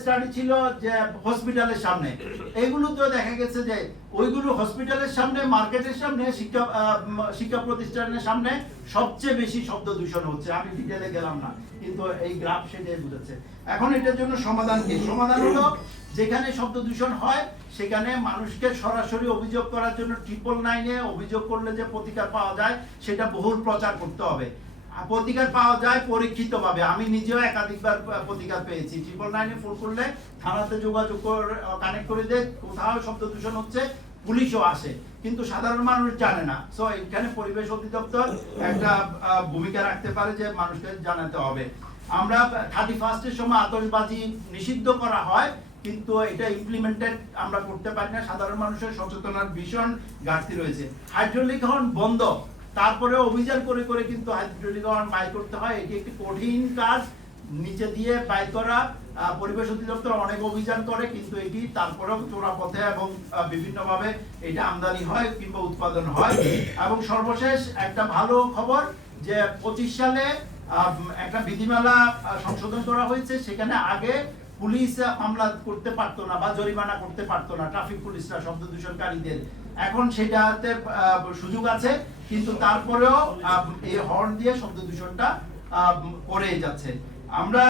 Study ছিল যে হসপিটালের সামনে, এইগুলো তো দেখা গেছে যে ওইগুলো হসপিটালের সামনে, মার্কেটের সামনে, শিক্ষা প্রতিষ্ঠানের সামনে সবচেয়ে বেশি শব্দ দূষণ হচ্ছে। আমি ডিটেলে গেলাম না, কিন্তু এই গ্রাফ সেটাই বুঝাচ্ছে। এখন এটার জন্য সমাধান কি? সমাধান হলো যেখানে শব্দ দূষণ হয় সেখানে মানুষকে সরাসরি অভিযোগ করার জন্য 999-এ অভিযোগ করলে যে প্রতিকার পাওয়া যায় সেটা বহুল প্রচার করতে হবে। প্রতিকার পাওয়া যায় পরীক্ষিতভাবে। আমি নিজেও একাধিকবার প্রতিকার পেয়েছি। 999-এ ফোন করলে থানাতে যোগাযোগ করে কানেক্ট করে দেয়, কোথাও শব্দ দূষণ হচ্ছে, পুলিশও আসে, কিন্তু সাধারণ মানুষ জানে না। সো এখানে পরিবেশ অধিদপ্তর একটা ভূমিকা রাখতে পারে যে মানুষকে জানাতে হবে। আমরা 31-এর সময় আতশবাজি নিষিদ্ধ করা হয়, কিন্তু এটা ইমপ্লিমেন্টেড আমরা করতে পারি না। সাধারণ মানুষের সচেতনার ভীষণ ঘাটতি রয়েছে। হাইড্রোলিক হর্ন বন্ধ, তারপরে অভিযান করে করে কিন্তু হাইড্রোলিক হর্ন বাইর করতে হয়। এটি একটি কঠিন কাজ, নিচে দিয়ে বাইর করা। পরিবেশ অধিদপ্তর অনেক অভিযান করে, কিন্তু এটি তারপরেও চোরা পথে এবং বিভিন্নভাবে এটা আমদানি হয় কিংবা উৎপাদন হয়। এবং সর্বশেষ একটা ভালো খবর যে 25 সালে একটা বিধিমালা সংশোধন করা হয়েছে। সেখানে আগে পুলিশ মামলা করতে পারতো না বা জরিমানা করতে পারতো না ট্রাফিক পুলিশরা শব্দ দূষণকারীদের। এখন সেটাতে সুযোগ আছে, কিন্তু তারপরেও এই হর্ন দিয়ে শব্দ দূষণটা করে যাচ্ছে। আমরা